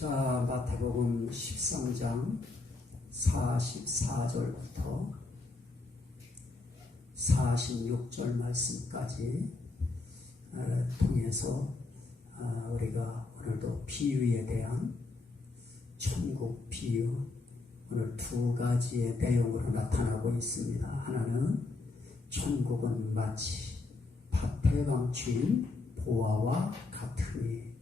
자, 마태복음 13장 44절부터 46절 말씀까지 통해서 우리가 오늘도 비유에 대한 천국 비유, 오늘 두 가지의 내용으로 나타나고 있습니다. 하나는 천국은 마치 밭에 감추인 보화와 같으니,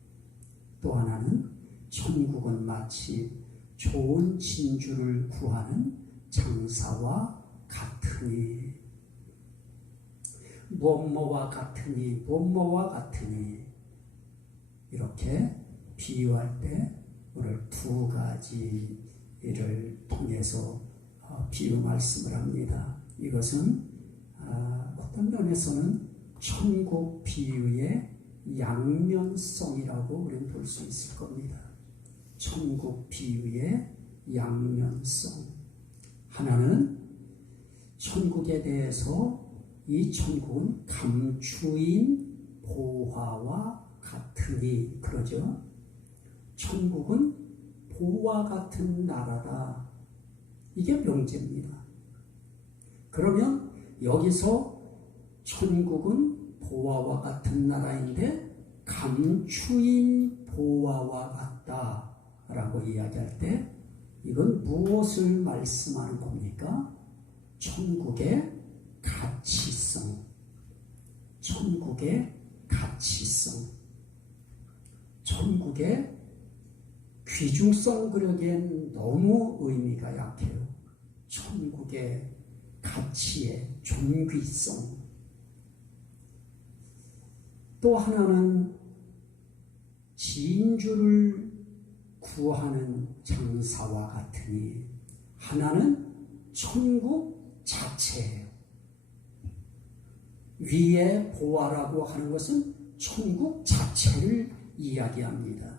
또 하나는 천국은 마치 좋은 진주를 구하는 장사와 같으니. 무엇뭐와 같으니, 무엇뭐와 같으니, 이렇게 비유할 때 오늘 두 가지를 통해서 비유 말씀을 합니다. 이것은 어떤 면에서는 천국 비유의 양면성이라고 우리는 볼 수 있을 겁니다. 천국 비유의 양면성. 하나는 천국에 대해서 이 천국은 감추인 보화와 같으니, 그러죠. 천국은 보화 같은 나라다. 이게 명제입니다. 그러면 여기서 천국은 보화와 같은 나라인데 감추인 보화와 같다라고 이야기할 때 이건 무엇을 말씀하는 겁니까? 천국의 가치성. 천국의 가치성. 천국의 귀중성 그러기엔 너무 의미가 약해요. 천국의 가치의 존귀성. 또 하나는 진주를 구하는 장사와 같으니, 하나는 천국 자체예요. 위에 보화라고 하는 것은 천국 자체를 이야기합니다.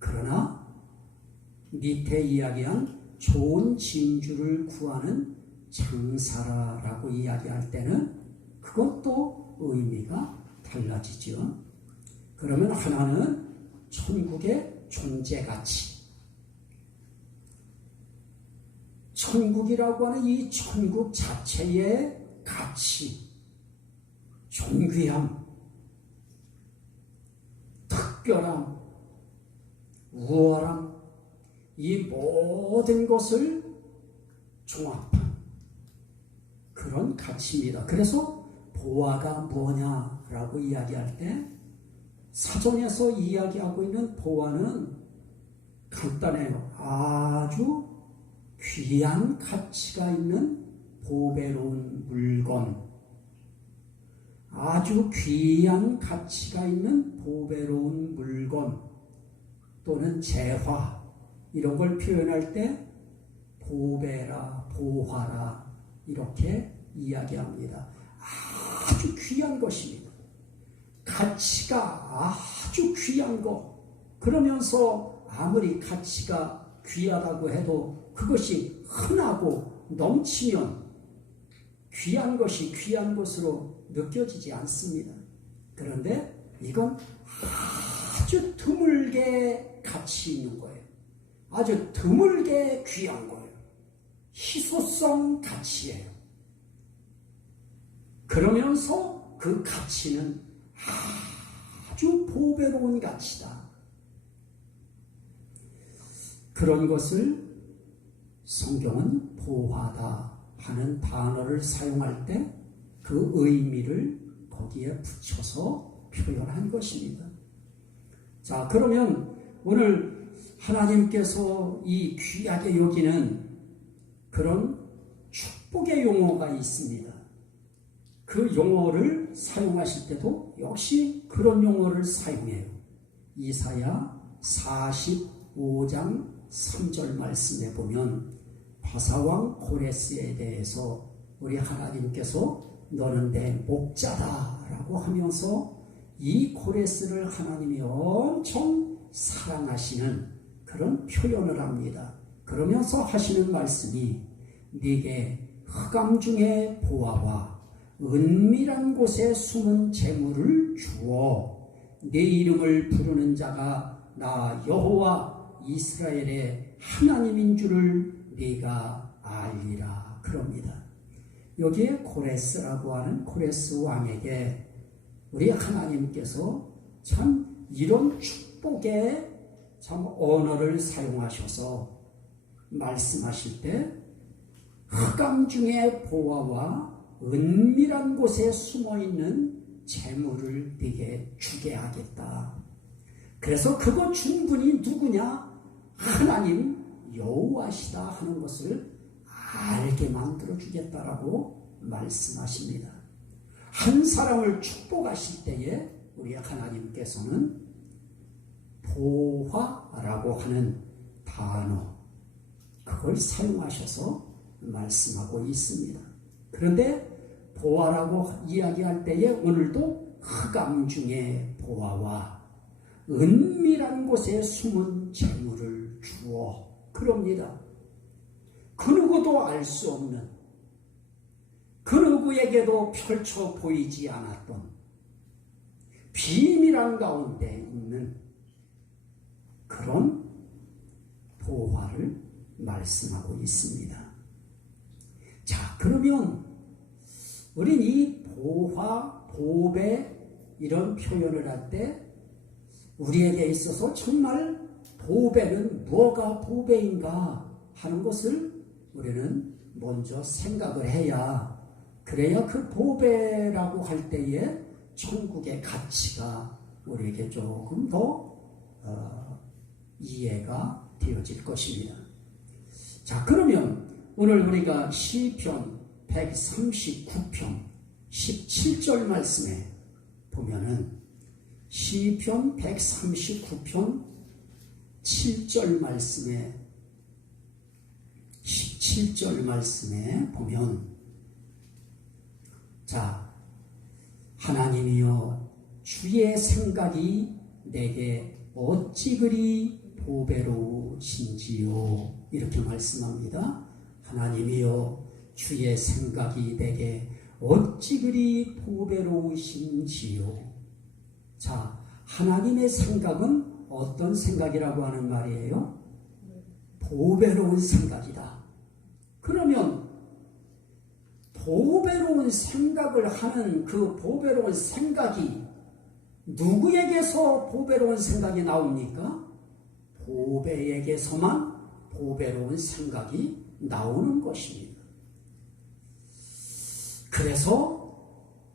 그러나 밑에 이야기한 좋은 진주를 구하는 장사라고 이야기할 때는 그것도 의미가 달라지죠. 그러면 하나는 천국의 존재가치, 천국이라고 하는 이 천국 자체의 가치, 존귀함, 특별함, 우월함, 이 모든 것을 종합한 그런 가치입니다. 그래서 보화가 뭐냐라고 이야기할 때 사전에서 이야기하고 있는 보화는 간단해요. 아주 귀한 가치가 있는 보배로운 물건, 아주 귀한 가치가 있는 보배로운 물건 또는 재화, 이런 걸 표현할 때 보배라, 보화라 이렇게 이야기합니다. 아주 귀한 것입니다. 가치가 아주 귀한 것. 그러면서 아무리 가치가 귀하다고 해도 그것이 흔하고 넘치면 귀한 것이 귀한 것으로 느껴지지 않습니다. 그런데 이건 아주 드물게 가치 있는 거예요. 아주 드물게 귀한 거예요. 희소성 가치예요. 그러면서 그 가치는 아주 보배로운 가치다. 그런 것을 성경은 보화다 하는 단어를 사용할 때 그 의미를 거기에 붙여서 표현한 것입니다. 자, 그러면 오늘 하나님께서 이 귀하게 여기는 그런 축복의 용어가 있습니다. 그 용어를 사용하실 때도 역시 그런 용어를 사용해요. 이사야 45장 3절 말씀에 보면 바사왕 고레스에 대해서 우리 하나님께서 너는 내 목자다 라고 하면서 이 고레스를 하나님이 엄청 사랑하시는 그런 표현을 합니다. 그러면서 하시는 말씀이 네게 흑암 중에 보화와 은밀한 곳에 숨은 재물을 주어 네 이름을 부르는 자가 나 여호와 이스라엘의 하나님인 줄을 네가 알리라 그럽니다. 여기에 고레스라고 하는 고레스 왕에게 우리 하나님께서 참 이런 축복의 참 언어를 사용하셔서 말씀하실 때 흑암 중의 보화와 은밀한 곳에 숨어있는 재물을 네게 주게 하겠다. 그래서 그거 충분히 누구냐? 하나님 여호와시다 하는 것을 알게 만들어 주겠다라고 말씀하십니다. 한 사람을 축복하실 때에 우리 하나님께서는 보화라고 하는 단어 그걸 사용하셔서 말씀하고 있습니다. 그런데 보화라고 이야기할 때에 오늘도 흑암 중에 보화와 은밀한 곳에 숨은 재물을 주어 그럽니다. 그 누구도 알 수 없는 그 누구에게도 펼쳐 보이지 않았던 비밀한 가운데 있는 그런 보화를 말씀하고 있습니다. 자, 그러면 우린 이 보화, 보배 이런 표현을 할 때 우리에게 있어서 정말 보배는 뭐가 보배인가 하는 것을 우리는 먼저 생각을 해야 그래야 그 보배라고 할 때에 천국의 가치가 우리에게 조금 더 이해가 되어질 것입니다. 자, 그러면 오늘 우리가 시편 139편 17절 말씀에 보면은 시편 139편 7절 말씀에 17절 말씀에 보면 자, 하나님이여 주의 생각이 내게 어찌 그리 보배로우신지요 이렇게 말씀합니다. 하나님이여 주의 생각이 내게 어찌 그리 보배로우신지요. 자, 하나님의 생각은 어떤 생각이라고 하는 말이에요? 보배로운 생각이다. 그러면 보배로운 생각을 하는 그 보배로운 생각이 누구에게서 보배로운 생각이 나옵니까? 보배에게서만 보배로운 생각이 나오는 것입니다. 그래서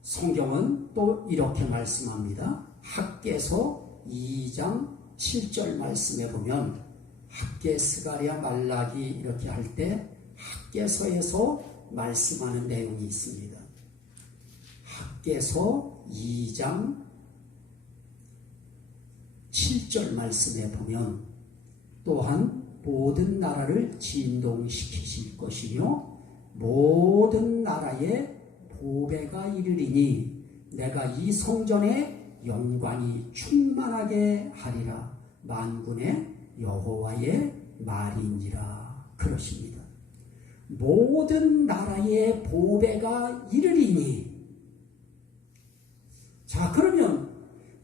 성경은 또 이렇게 말씀합니다. 학개서 2장 7절 말씀에 보면 학개, 스가랴, 말라기 이렇게 할 때 학개서에서 말씀하는 내용이 있습니다. 학개서 2장 7절 말씀에 보면 또한 모든 나라를 진동시키실 것이며 모든 나라에 보배가 이르리니 내가 이 성전에 영광이 충만하게 하리라. 만군의 여호와의 말이니라 그러십니다. 모든 나라에 보배가 이르리니 자, 그러면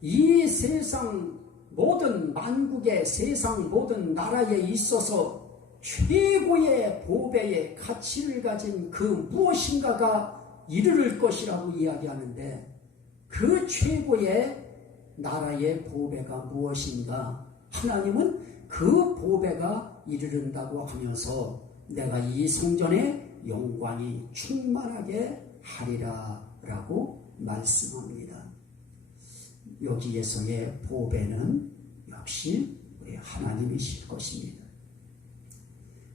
이 세상 모든 만국의 세상 모든 나라에 있어서 최고의 보배의 가치를 가진 그 무엇인가가 이르를 것이라고 이야기하는데 그 최고의 나라의 보배가 무엇인가? 하나님은 그 보배가 이르른다고 하면서 내가 이 성전에 영광이 충만하게 하리라 라고 말씀합니다. 여기에서의 보배는 역시 우리 하나님이실 것입니다.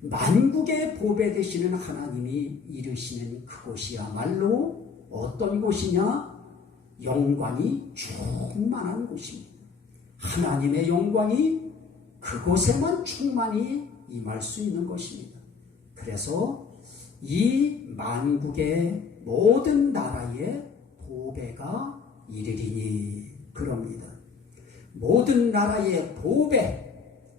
만국의 보배 되시는 하나님이 이르시는 그곳이야말로 어떤 곳이냐? 영광이 충만한 곳입니다. 하나님의 영광이 그곳에만 충만히 임할 수 있는 것입니다. 그래서 이 만국의 모든 나라에 보배가 이르리니 그럽니다. 모든 나라의 보배,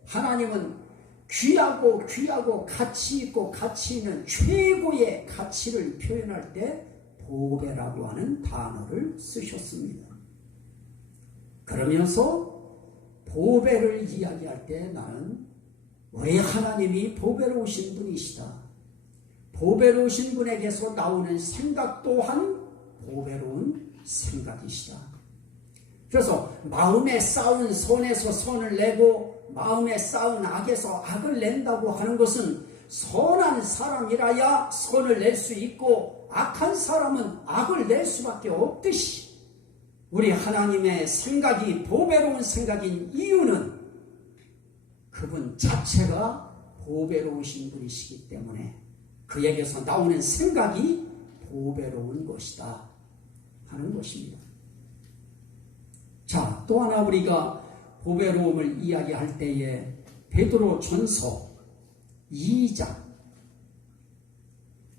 하나님은 귀하고 가치 있고 가치 있는 최고의 가치를 표현할 때 보배라고 하는 단어를 쓰셨습니다. 그러면서 보배를 이야기할 때 나는 우리 하나님이 보배로우신 분이시다. 보배로우신 분에게서 나오는 생각 또한 보배로운 생각이시다. 그래서 마음에 쌓은 선에서 선을 내고 마음에 쌓은 악에서 악을 낸다고 하는 것은 선한 사람이라야 선을 낼 수 있고 악한 사람은 악을 낼 수밖에 없듯이 우리 하나님의 생각이 보배로운 생각인 이유는 그분 자체가 보배로우신 분이시기 때문에 그에게서 나오는 생각이 보배로운 것이다 하는 것입니다. 자, 또 하나 우리가 보배로움을 이야기할 때에 베드로전서 2장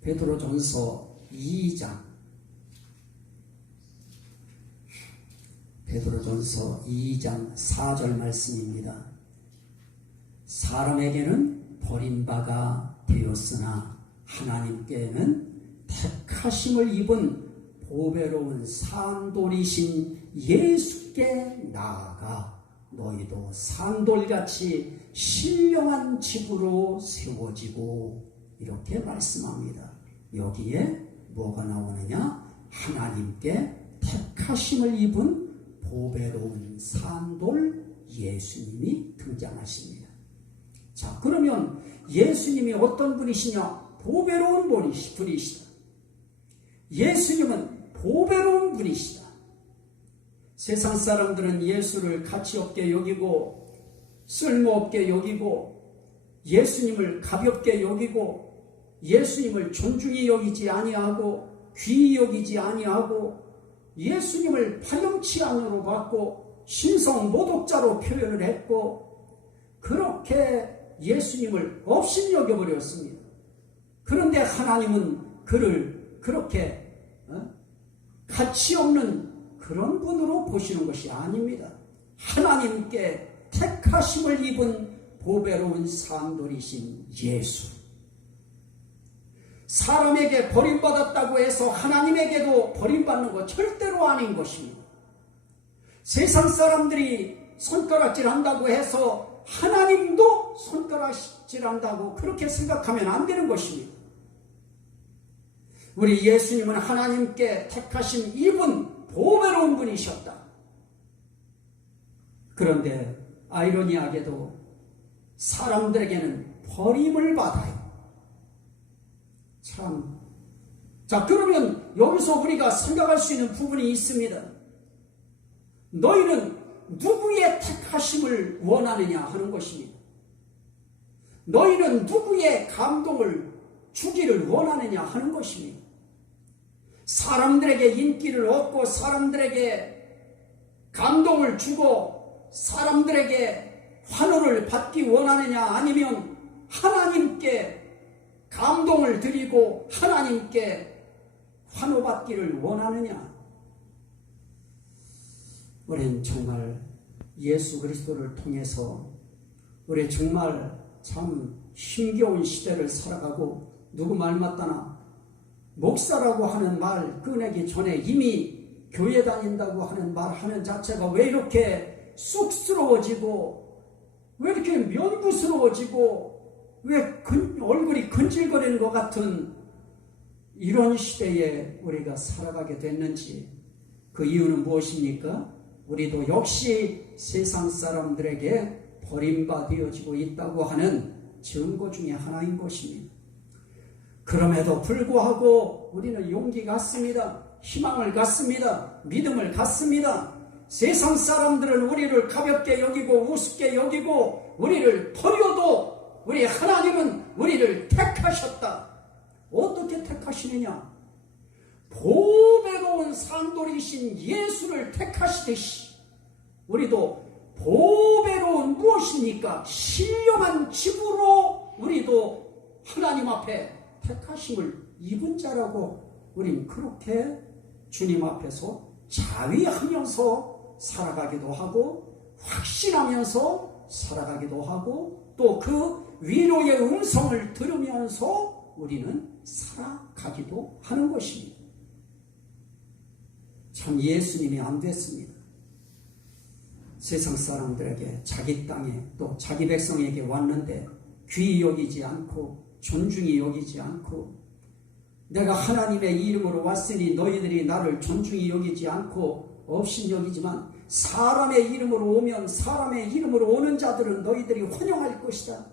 베드로전서 2장 베드로전서 2장 4절 말씀입니다. 사람에게는 버림바가 되었으나 하나님께는 택하심을 입은 보배로운 산돌이신 예수께 나아가 너희도 산돌같이 신령한 집으로 세워지고 이렇게 말씀합니다. 여기에 뭐가 나오느냐? 하나님께 택하심을 입은 보배로운 산돌 예수님이 등장하십니다. 자, 그러면 예수님이 어떤 분이시냐? 보배로운 분이시다. 예수님은 보배로운 분이시다. 세상 사람들은 예수를 가치없게 여기고 쓸모없게 여기고 예수님을 가볍게 여기고 예수님을 존중히 여기지 아니하고 귀히 여기지 아니하고 예수님을 파렴치 않으로 받고 신성 모독자로 표현을 했고 그렇게 예수님을 없인 여겨버렸습니다. 그런데 하나님은 그를 그렇게 가치 없는 그런 분으로 보시는 것이 아닙니다. 하나님께 택하심을 입은 보배로운 산돌이신 예수. 사람에게 버림받았다고 해서 하나님에게도 버림받는 것 절대로 아닌 것입니다. 세상 사람들이 손가락질 한다고 해서 하나님도 손가락질 한다고 그렇게 생각하면 안 되는 것입니다. 우리 예수님은 하나님께 택하신 입은 보배로운 분이셨다. 그런데 아이러니하게도 사람들에게는 버림을 받아요. 참. 자, 그러면 여기서 우리가 생각할 수 있는 부분이 있습니다. 너희는 누구의 택하심을 원하느냐 하는 것입니다. 너희는 누구의 감동을 주기를 원하느냐 하는 것입니다. 사람들에게 인기를 얻고 사람들에게 감동을 주고 사람들에게 환호를 받기 원하느냐 아니면 하나님께 감동을 드리고 하나님께 환호받기를 원하느냐. 우리는 정말 예수 그리스도를 통해서 우리 정말 참 힘겨운 시대를 살아가고 누구 말 맞다나 목사라고 하는 말 꺼내기 전에 이미 교회 다닌다고 하는 말 하는 자체가 왜 이렇게 쑥스러워지고 왜 이렇게 면부스러워지고 왜 얼굴이 근질거리는 것 같은 이런 시대에 우리가 살아가게 됐는지 그 이유는 무엇입니까? 우리도 역시 세상 사람들에게 버림받아지고 있다고 하는 증거 중에 하나인 것입니다. 그럼에도 불구하고 우리는 용기 갖습니다. 희망을 갖습니다. 믿음을 갖습니다. 세상 사람들은 우리를 가볍게 여기고 우습게 여기고 우리를 버려도 우리 하나님은 우리를 택하셨다. 어떻게 택하시느냐? 보배로운 산돌이신 예수를 택하시듯이 우리도 보배로운 무엇입니까? 신령한 집으로 우리도 하나님 앞에 택하심을 입은 자라고 우린 그렇게 주님 앞에서 자위하면서 살아가기도 하고 확신하면서 살아가기도 하고 또 그 위로의 음성을 들으면서 우리는 살아가기도 하는 것입니다. 참 예수님이 안 됐습니다. 세상 사람들에게 자기 땅에 또 자기 백성에게 왔는데 귀히 여기지 않고 존중히 여기지 않고, 내가 하나님의 이름으로 왔으니 너희들이 나를 존중히 여기지 않고 없인 여기지만 사람의 이름으로 오면 사람의 이름으로 오는 자들은 너희들이 환영할 것이다.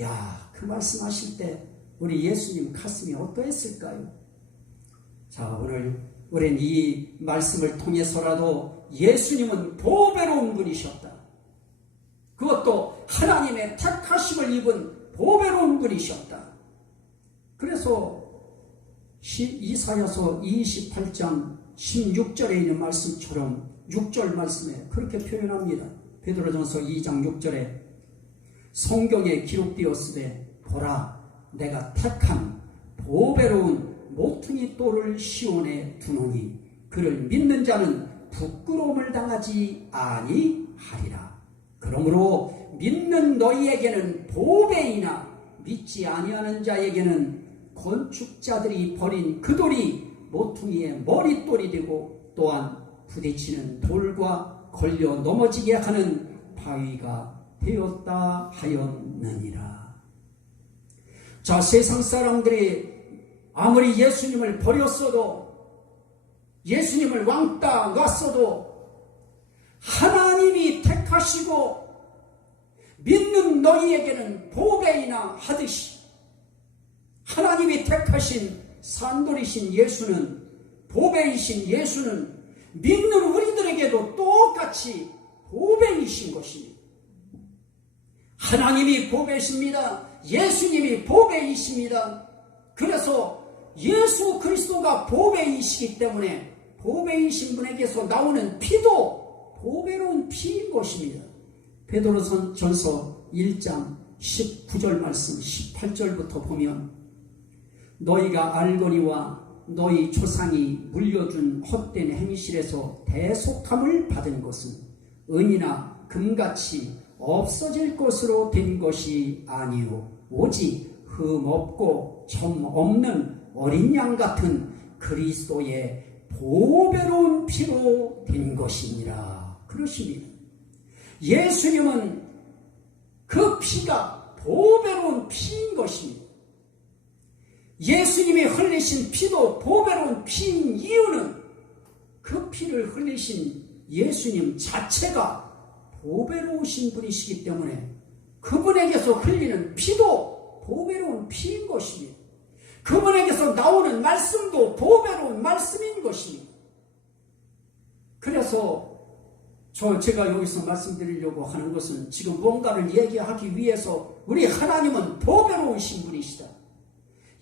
야, 그 말씀하실 때 우리 예수님 가슴이 어떠했을까요? 자, 오늘 우리는 이 말씀을 통해서라도 예수님은 보배로운 분이셨다. 그것도 하나님의 택하심을 입은 보배로운 분이셨다. 그래서 이사야서 28장 16절에 있는 말씀처럼 6절 말씀에 그렇게 표현합니다. 베드로전서 2장 6절에 성경에 기록되었으되 보라, 내가 택한 보배로운 모퉁이 돌을 시온에 두노니 그를 믿는 자는 부끄러움을 당하지 아니하리라. 그러므로 믿는 너희에게는 보배이나 믿지 아니하는 자에게는 건축자들이 버린 그 돌이 모퉁이의 머릿돌이 되고 또한 부딪히는 돌과 걸려 넘어지게 하는 바위가 되었다 하였느니라. 자, 세상 사람들이 아무리 예수님을 버렸어도, 예수님을 왕따 놨어도 하나님이 택하시고 믿는 너희에게는 보배이나 하듯이 하나님이 택하신 산돌이신 예수는, 보배이신 예수는 믿는 우리들에게도 똑같이 보배이신 것입니다. 하나님이 보배십니다. 예수님이 보배이십니다. 그래서 예수 그리스도가 보배이시기 때문에 보배이신 분에게서 나오는 피도 보배로운 피인 것입니다. 베드로전서 1장 19절 말씀 18절부터 보면 너희가 알거니와 너희 조상이 물려준 헛된 행실에서 대속함을 받은 것은 은이나 금같이 없어질 것으로 된 것이 아니요 오직 흠없고 점 없는 어린 양 같은 그리스도의 보배로운 피로 된 것이니라. 그러십니다. 예수님은 그 피가 보배로운 피인 것입니다. 예수님이 흘리신 피도 보배로운 피인 이유는 그 피를 흘리신 예수님 자체가 보배로우신 분이시기 때문에 그분에게서 흘리는 피도 보배로운 피인 것입니다. 그분에게서 나오는 말씀도 보배로운 말씀인 것입니다. 그래서 제가 여기서 말씀드리려고 하는 것은 지금 뭔가를 얘기하기 위해서 우리 하나님은 보배로우신 분이시다.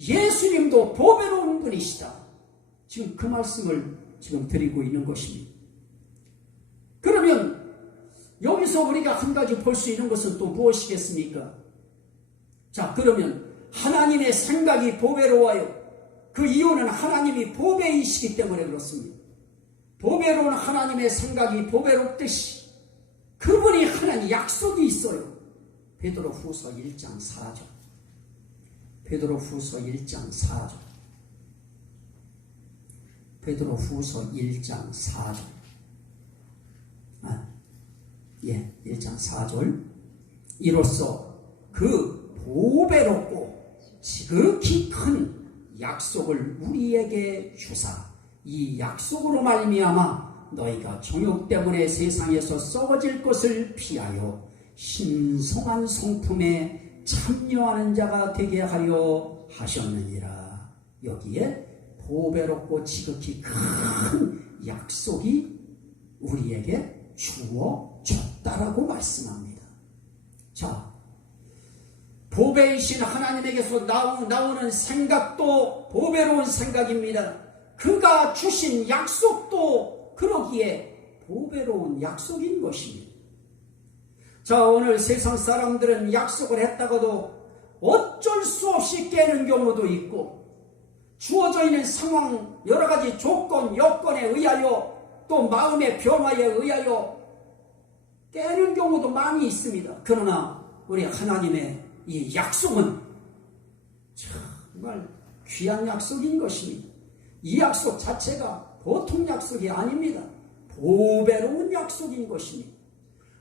예수님도 보배로운 분이시다. 지금 그 말씀을 지금 드리고 있는 것입니다. 그러면 여기서 우리가 한 가지 볼 수 있는 것은 또 무엇이겠습니까? 자, 그러면 하나님의 생각이 보배로워요. 그 이유는 하나님이 보배이시기 때문에 그렇습니다. 보배로운 하나님의 생각이 보배롭듯이 그분이 하나님 약속이 있어요. 베드로후서 1장 4절. 베드로후서 1장 4절. 베드로후서 1장 4절. 1장 4절. 이로써 그 보배롭고 지극히 큰 약속을 우리에게 주사 이 약속으로 말미암아 너희가 정욕 때문에 세상에서 썩어질 것을 피하여 신성한 성품에 참여하는 자가 되게 하려 하셨느니라. 여기에 보배롭고 지극히 큰 약속이 우리에게 주어졌다라고 말씀합니다. 자, 보배이신 하나님에게서 나오는 생각도 보배로운 생각입니다. 그가 주신 약속도 그러기에 보배로운 약속인 것입니다. 자, 오늘 세상 사람들은 약속을 했다가도 어쩔 수 없이 깨는 경우도 있고 주어져 있는 상황, 여러 가지 조건, 여건에 의하여 또 마음의 변화에 의하여 깨는 경우도 많이 있습니다. 그러나 우리 하나님의 이 약속은 정말 귀한 약속인 것입니다. 이 약속 자체가 보통 약속이 아닙니다. 보배로운 약속인 것입니다.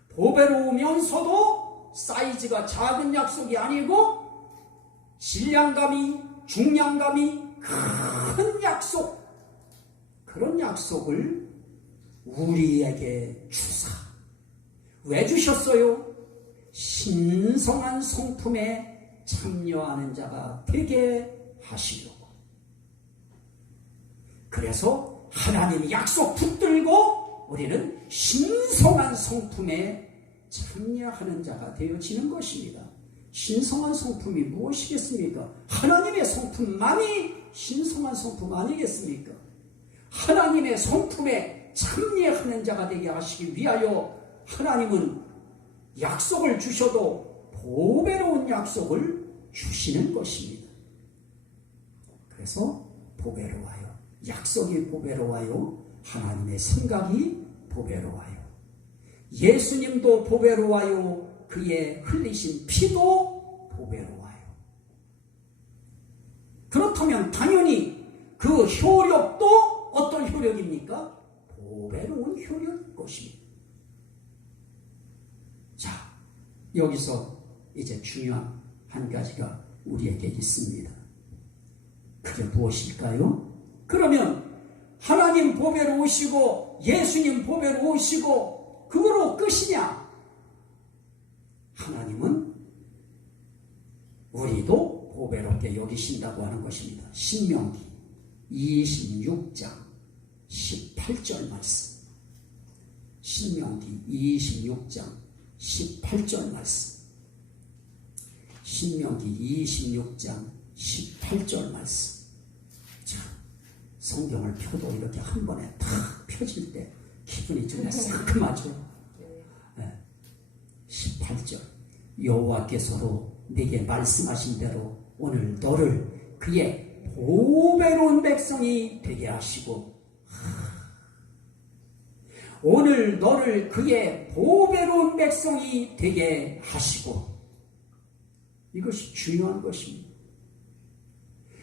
보배로우면서도 사이즈가 작은 약속이 아니고 질량감이 중량감이 큰 약속, 그런 약속을 우리에게 주사. 왜 주셨어요? 신성한 성품에 참여하는 자가 되게 하시려고. 그래서 하나님이 약속 붙들고 우리는 신성한 성품에 참여하는 자가 되어지는 것입니다. 신성한 성품이 무엇이겠습니까? 하나님의 성품만이 신성한 성품 아니겠습니까? 하나님의 성품에 참여하는 자가 되게 하시기 위하여 하나님은 약속을 주셔도 보배로운 약속을 주시는 것입니다. 그래서 보배로워요. 약속이 보배로워요. 하나님의 생각이 보배로워요. 예수님도 보배로워요. 그의 흘리신 피도 보배로워요. 그렇다면 당연히 그 효력도 어떤 효력입니까? 보배로운 효력일 것입니다. 자, 여기서 이제 중요한 한 가지가 우리에게 있습니다. 그게 무엇일까요? 그러면 하나님 보배로우시고 예수님 보배로우시고 그거로 끝이냐? 하나님은 우리도 보배롭게 여기신다고 하는 것입니다. 신명기 26장 18절 말씀. 신명기 26장 18절 말씀. 신명기 26장 18절 말씀. 자, 성경을 펴도 이렇게 한 번에 탁 펴질 때 기분이 좀 상큼하죠. 18절. 여호와께서도 네게 말씀하신 대로 오늘 너를 그의 보배로운 백성이 되게 하시고, 오늘 너를 그의 보배로운 백성이 되게 하시고, 이것이 중요한 것입니다.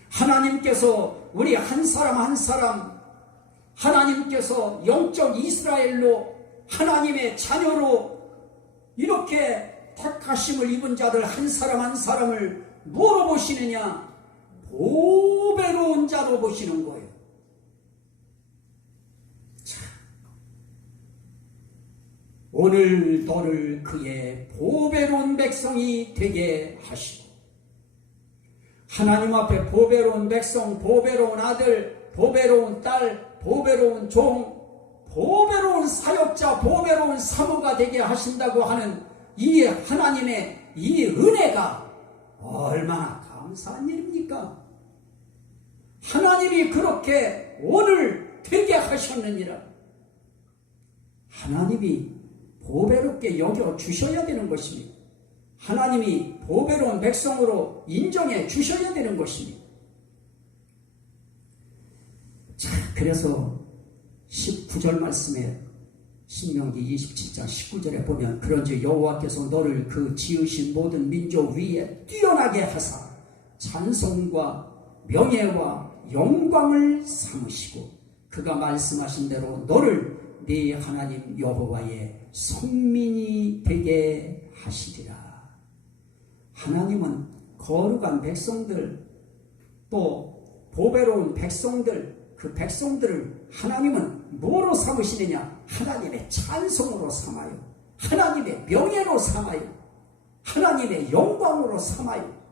하나님께서 우리 한 사람 한 사람, 하나님께서 영적 이스라엘로 하나님의 자녀로 이렇게 택하심을 입은 자들 한 사람 한 사람을 뭐로 보시느냐? 보배로운 자로 보시는 거예요. 자, 오늘 너를 그의 보배로운 백성이 되게 하시고, 하나님 앞에 보배로운 백성, 보배로운 아들, 보배로운 딸, 보배로운 종, 보배로운 사역자, 보배로운 사모가 되게 하신다고 하는 이 하나님의 이 은혜가 얼마나 감사한 일입니까? 하나님이 그렇게 오늘 되게 하셨느니라. 하나님이 보배롭게 여겨 주셔야 되는 것입니다. 하나님이 보배로운 백성으로 인정해 주셔야 되는 것입니다. 자, 그래서 19절 말씀에 신명기 27장 19절에 보면, 그런즉 여호와께서 너를 그 지으신 모든 민족 위에 뛰어나게 하사 찬송과 명예와 영광을 삼으시고 그가 말씀하신 대로 너를 네 하나님 여호와의 성민이 되게 하시리라. 하나님은 거룩한 백성들, 또 보배로운 백성들, 그 백성들을 하나님은 뭐로 삼으시느냐? 하나님의 찬송으로 삼아요. 하나님의 명예로 삼아요. 하나님의 영광으로 삼아요.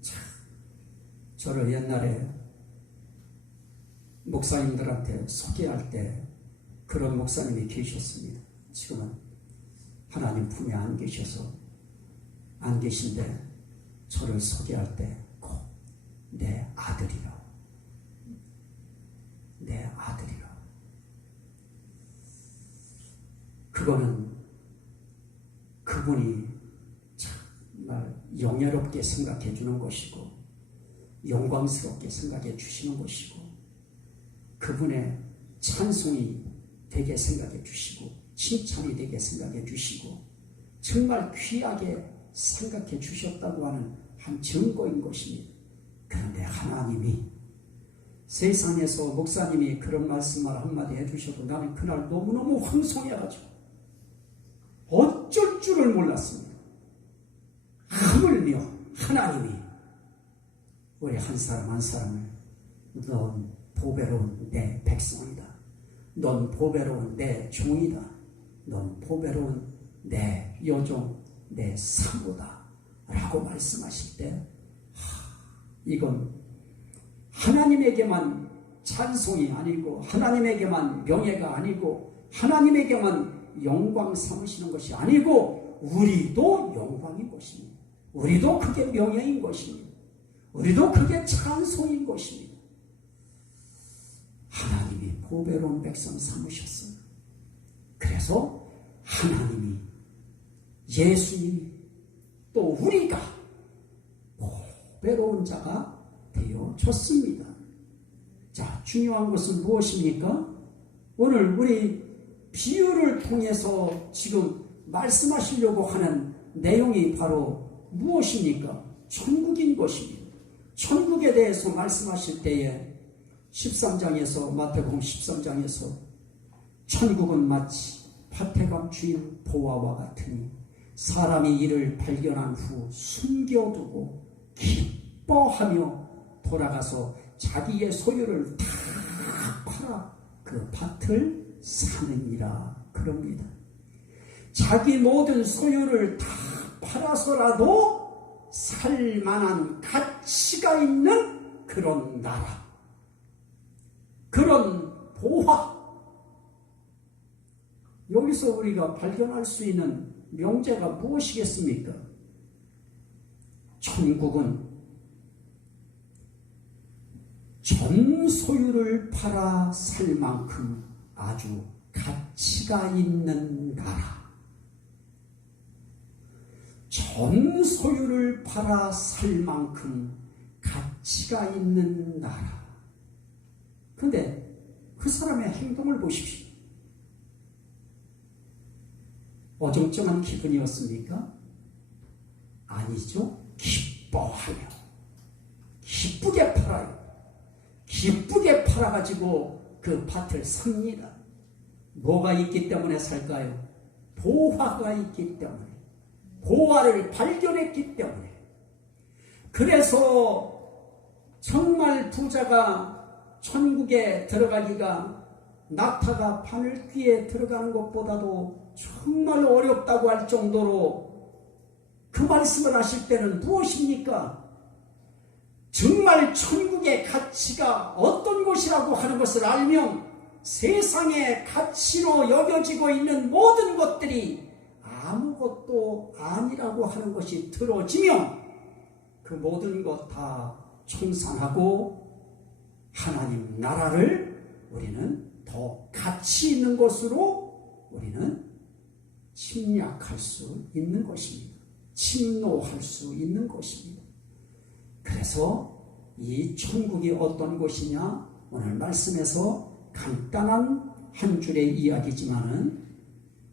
자, 저를 옛날에 목사님들한테 소개할 때 그런 목사님이 계셨습니다. 지금은 하나님 품에 안 계셔서 안 계신데, 저를 소개할 때 꼭 내 아들이라, 내 아들이라. 그거는 그분이 정말 영예롭게 생각해 주는 것이고 영광스럽게 생각해 주시는 것이고, 그분의 찬송이 되게 생각해 주시고 칭찬이 되게 생각해 주시고 정말 귀하게 생각해 주셨다고 하는 한 증거인 것입니다. 그런데 하나님이 세상에서 목사님이 그런 말씀을 한마디 해주셔도 나는 그날 너무너무 황송해가지고 어쩔 줄을 몰랐습니다. 하물며 하나님이 우리 한 사람 한 사람을 넌 보배로운 내 백성이다. 넌 보배로운 내 종이다. 넌 보배로운 내 여종, 내 사모다. 라고 말씀하실 때 이건 하나님에게만 찬송이 아니고 하나님에게만 명예가 아니고 하나님에게만 영광 삼으시는 것이 아니고 우리도 영광인 것입니다. 우리도 그게 명예인 것입니다. 우리도 그게 찬송인 것입니다. 하나님이 보배로운 백성 삼으셨어요. 그래서 하나님이 예수님이 또 우리가 보배로운 자가 되어졌습니다. 자, 중요한 것은 무엇입니까? 오늘 우리 비유를 통해서 지금 말씀하시려고 하는 내용이 바로 무엇입니까? 천국인 것입니다. 천국에 대해서 말씀하실 때에 13장에서 마태복음 13장에서 천국은 마치 파태감 주인 보화와 같으니 사람이 이를 발견한 후 숨겨두고 기뻐하며 돌아가서 자기의 소유를 다 팔아 그 밭을 사느니라 그럽니다. 자기 모든 소유를 다 팔아서라도 살만한 가치가 있는 그런 나라, 그런 보화, 여기서 우리가 발견할 수 있는 명제가 무엇이겠습니까? 천국은 전 소유를 팔아 살 만큼 아주 가치가 있는 나라. 전 소유를 팔아 살 만큼 가치가 있는 나라. 그런데 그 사람의 행동을 보십시오. 어정쩡한 기분이었습니까? 아니죠. 기뻐하며 기쁘게 팔아요. 기쁘게 팔아가지고 그 밭을 삽니다. 뭐가 있기 때문에 살까요? 보화가 있기 때문에, 보화를 발견했기 때문에. 그래서 정말 부자가 천국에 들어가기가 낙타가 바늘귀에 들어가는 것보다도 정말 어렵다고 할 정도로 그 말씀을 하실 때는 무엇입니까? 정말 천국의 가치가 어떤 것이라고 하는 것을 알면 세상의 가치로 여겨지고 있는 모든 것들이 아무것도 아니라고 하는 것이 들어지면 그 모든 것 다 청산하고 하나님 나라를 우리는 더 가치 있는 것으로 우리는 침략할 수 있는 것입니다. 침노할 수 있는 것입니다. 그래서 이 천국이 어떤 곳이냐? 오늘 말씀에서 간단한 한 줄의 이야기지만은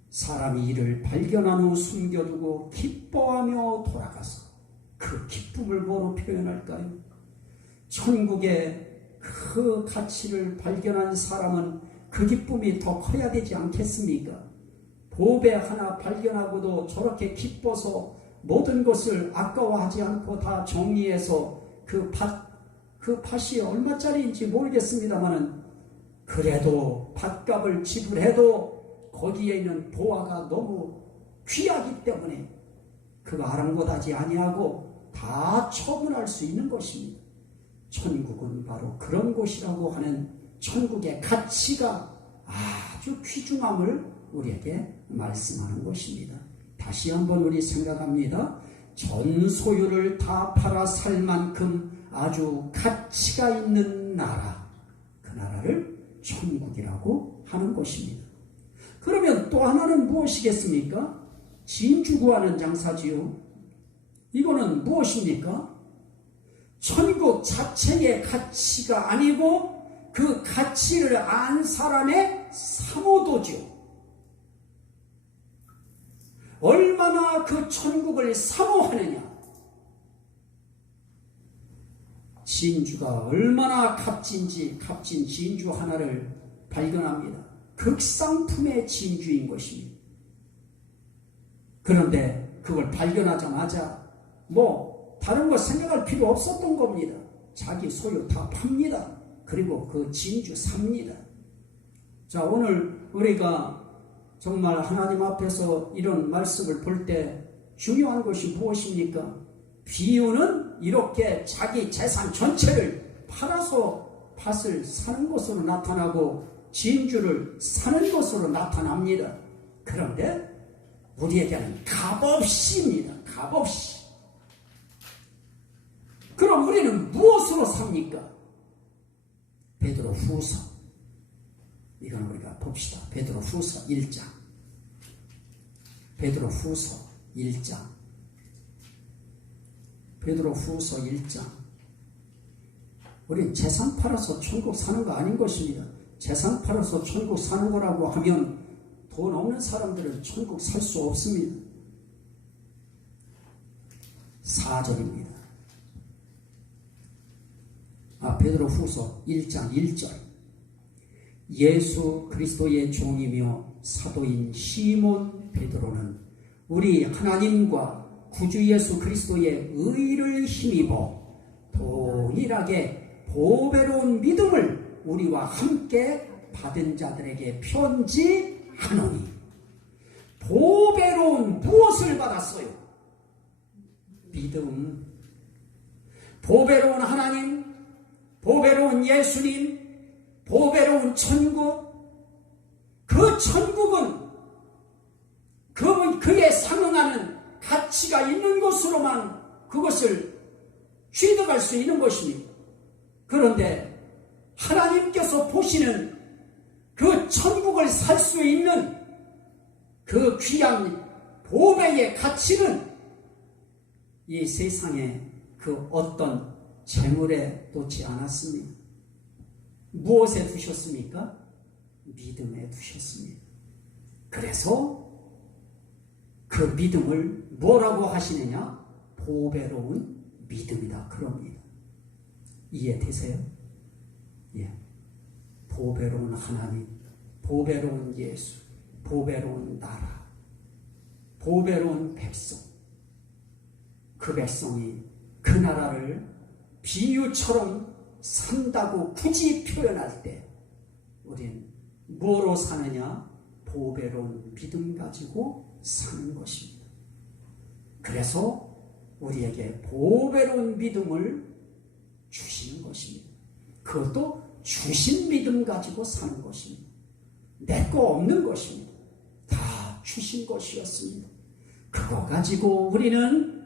사람이 이를 발견한 후 숨겨두고 기뻐하며 돌아가서 그 기쁨을 뭐로 표현할까요? 천국의 그 가치를 발견한 사람은 그 기쁨이 더 커야 되지 않겠습니까? 보배 하나 발견하고도 저렇게 기뻐서 모든 것을 아까워하지 않고 다 정리해서 그 밭이 얼마짜리인지 모르겠습니다만은 그래도 밭값을 지불해도 거기에 있는 보화가 너무 귀하기 때문에 그거 아랑곳하지 아니하고 다 처분할 수 있는 것입니다. 천국은 바로 그런 곳이라고 하는 천국의 가치가 아주 귀중함을 우리에게 말씀하는 것입니다. 다시 한번 우리 생각합니다. 전 소유를 다 팔아 살 만큼 아주 가치가 있는 나라, 그 나라를 천국이라고 하는 것입니다. 그러면 또 하나는 무엇이겠습니까? 진주 구하는 장사지요. 이거는 무엇입니까? 천국 자체의 가치가 아니고 그 가치를 안 사람의 사모도죠. 얼마나 그 천국을 사모하느냐. 진주가 얼마나 값진 진주 하나를 발견합니다. 극상품의 진주인 것입니다. 그런데 그걸 발견하자마자 다른 거 생각할 필요 없었던 겁니다. 자기 소유 다 팝니다. 그리고 그 진주 삽니다. 자, 오늘 우리가 정말 하나님 앞에서 이런 말씀을 볼 때 중요한 것이 무엇입니까? 비유는 이렇게 자기 재산 전체를 팔아서 밭을 사는 것으로 나타나고 진주를 사는 것으로 나타납니다. 그런데 우리에게는 값없이입니다. 값없이. 그럼 우리는 무엇으로 삽니까? 베드로후서. 이건 우리가 봅시다. 베드로후서 1장. 베드로후서 1장. 베드로후서 1장. 우린 재산 팔아서 천국 사는 거 아닌 것입니다. 재산 팔아서 천국 사는 거라고 하면 돈 없는 사람들은 천국 살 수 없습니다. 4절입니다. 베드로후서 1장 1절. 예수 그리스도의 종이며 사도인 시몬 베드로는 우리 하나님과 구주 예수 그리스도의 의를 힘입어 동일하게 보배로운 믿음을 우리와 함께 받은 자들에게 편지하노니. 보배로운 무엇을 받았어요? 믿음. 보배로운 하나님, 보배로운 예수님, 보배로운 천국. 그 천국은 그에 상응하는 가치가 있는 것으로만 그것을 취득할 수 있는 것입니다. 그런데 하나님께서 보시는 그 천국을 살 수 있는 그 귀한 보배의 가치는 이 세상에 그 어떤 재물에 놓지 않았습니다. 무엇에 두셨습니까? 믿음에 두셨습니다. 그래서 그 믿음을 뭐라고 하시느냐? 보배로운 믿음이다 그럽니다. 이해되세요? 예. 보배로운 하나님, 보배로운 예수, 보배로운 나라, 보배로운 백성. 그 백성이 그 나라를 비유처럼 산다고 굳이 표현할 때 우린 뭐로 사느냐? 보배로운 믿음 가지고 사는 것입니다. 그래서 우리에게 보배로운 믿음을 주시는 것입니다. 그것도 주신 믿음 가지고 사는 것입니다. 내 거 없는 것입니다. 다 주신 것이었습니다. 그거 가지고 우리는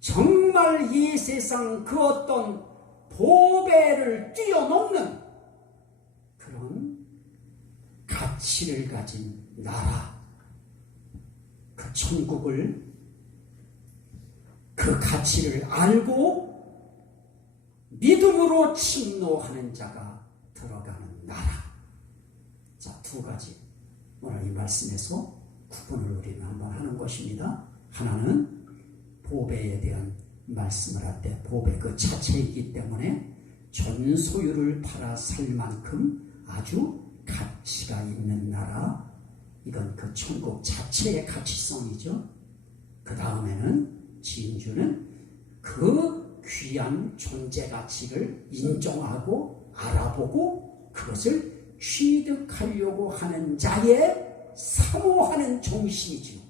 정말 이 세상 그 어떤 보배를 뛰어넘는 그런 가치를 가진 나라, 그 천국을, 그 가치를 알고 믿음으로 침노하는 자가 들어가는 나라. 자, 두 가지 오늘 이 말씀에서 구분을 우리는 한번 하는 것입니다. 하나는 보배에 대한 말씀을 할 때 보배 그 자체이기 때문에 전 소유를 팔아 살 만큼 아주 가치가 있는 나라, 이건 그 천국 자체의 가치성이죠. 그 다음에는 진주는 그 귀한 존재 가치를 인정하고 알아보고 그것을 취득하려고 하는 자의 사모하는 정신이죠.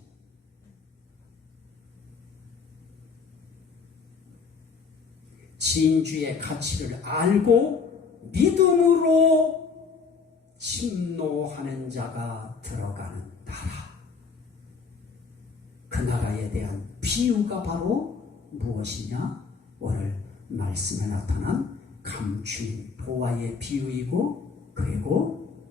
진주의 가치를 알고 믿음으로 침노하는 자가 들어가는 나라. 그 나라에 대한 비유가 바로 무엇이냐? 오늘 말씀에 나타난 감추인 보화의 비유이고, 그리고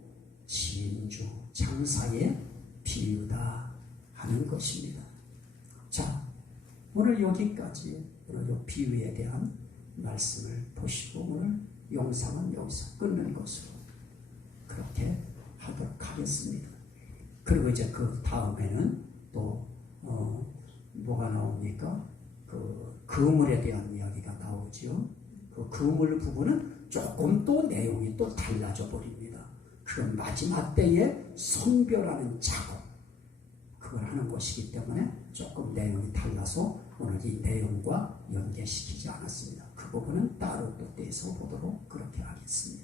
진주 장사의 비유다 하는 것입니다. 자, 오늘 여기까지 오늘 이 비유에 대한 말씀을 보시고 오늘 영상은 여기서 끊는 것으로 그렇게 하도록 하겠습니다. 그리고 이제 그 다음에는 또 뭐가 나옵니까? 그 그물에 대한 이야기가 나오죠. 그 그물 부분은 조금 또 내용이 또 달라져 버립니다. 그건 마지막 때에 선별하는 작업, 그 그걸 하는 것이기 때문에 조금 내용이 달라서 오늘 이 내용과 연계시키지 않았습니다. 그 부분은 따로 또 떼서 보도록 그렇게 하겠습니다.